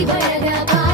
శివయగా